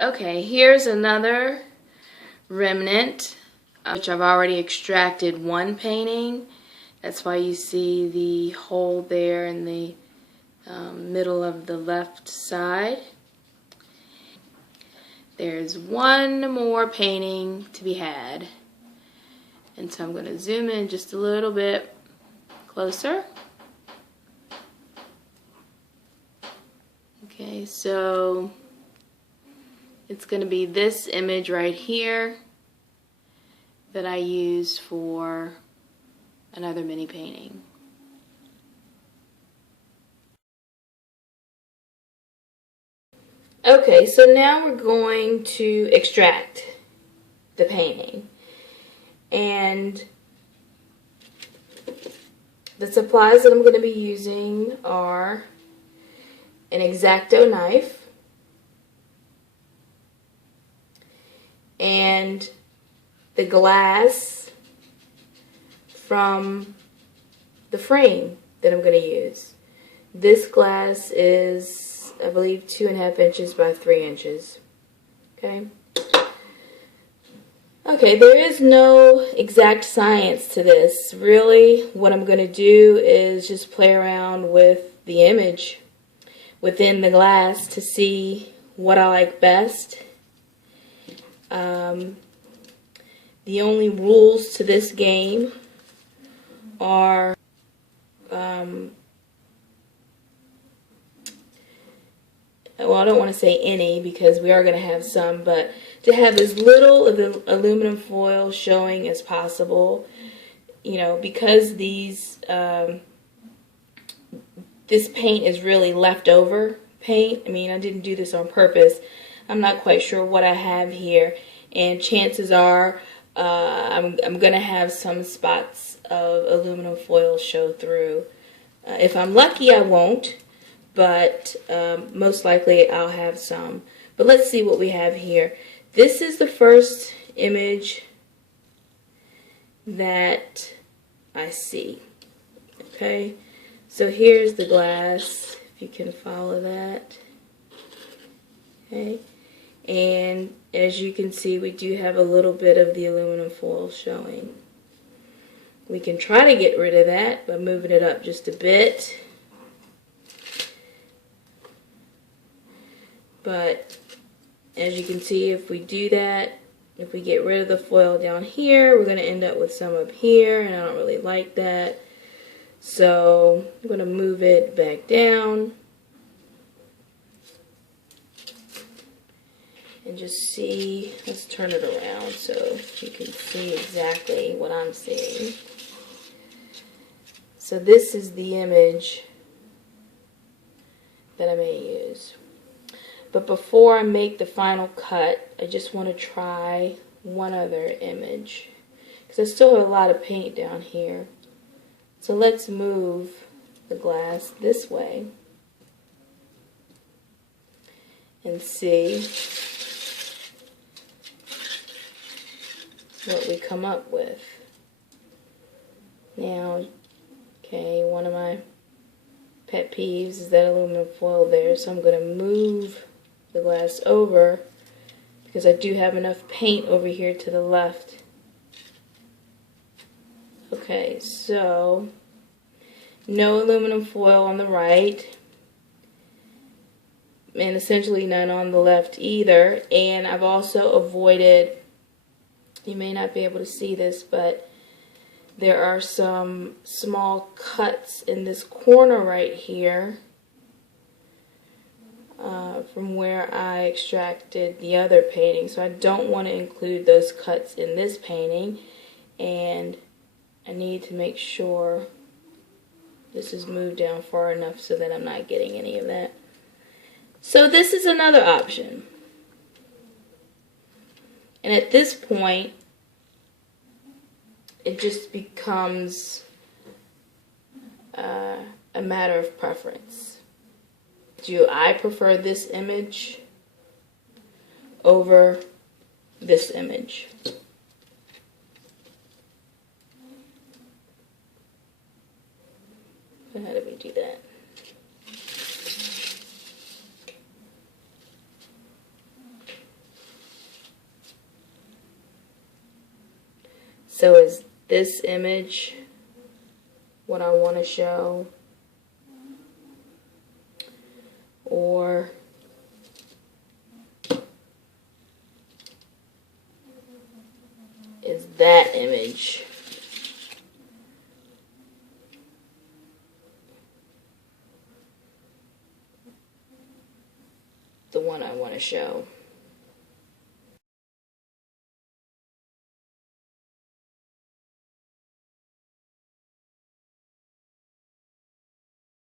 Okay, here's another remnant, which I've already extracted one painting. That's why you see the hole there in the middle of the left side. There's one more painting to be had. And so I'm going to zoom in just a little bit closer. Okay, so it's going to be this image right here that I use for another mini painting. Okay, so now we're going to extract the painting. And the supplies that I'm going to be using are an X-Acto knife and the glass from the frame that I'm going to use. This glass is, I believe, 2.5 inches by 3 inches. Okay. Okay, there is no exact science to this. Really, what I'm going to do is just play around with the image within the glass to see what I like best. The only rules to this game are well, I don't want to say any because we are going to have some, but to have as little of the aluminum foil showing as possible. You know, because these this paint is really leftover paint. I mean, I didn't do this on purpose. I'm not quite sure what I have here, and chances are I'm going to have some spots of aluminum foil show through. If I'm lucky, I won't, but most likely I'll have some. But let's see what we have here. This is the first image that I see. Okay, so here's the glass, if you can follow that. Okay, and as you can see, we do have a little bit of the aluminum foil showing. We can try to get rid of that by moving it up just a bit. But as you can see, if we do that, if we get rid of the foil down here, we're going to end up with some up here, and I don't really like that. So I'm going to move it back down and just see. Let's turn it around so you can see exactly what I'm seeing. So this is the image that I may use. But before I make the final cut, I just want to try one other image, because I still have a lot of paint down here. So let's move the glass this way and see what we come up with. Now, okay, one of my pet peeves is that aluminum foil there, so I'm going to move the glass over because I do have enough paint over here to the left. Okay, so no aluminum foil on the right, and essentially none on the left either. And I've also avoided, you may not be able to see this, but there are some small cuts in this corner right here from where I extracted the other painting. So I don't want to include those cuts in this painting, and I need to make sure this is moved down far enough so that I'm not getting any of that. So this is another option. And at this point, it just becomes a matter of preference. Do I prefer this image over this image? So how do we do that? So is this image what I want to show? Or is that image the one I want to show?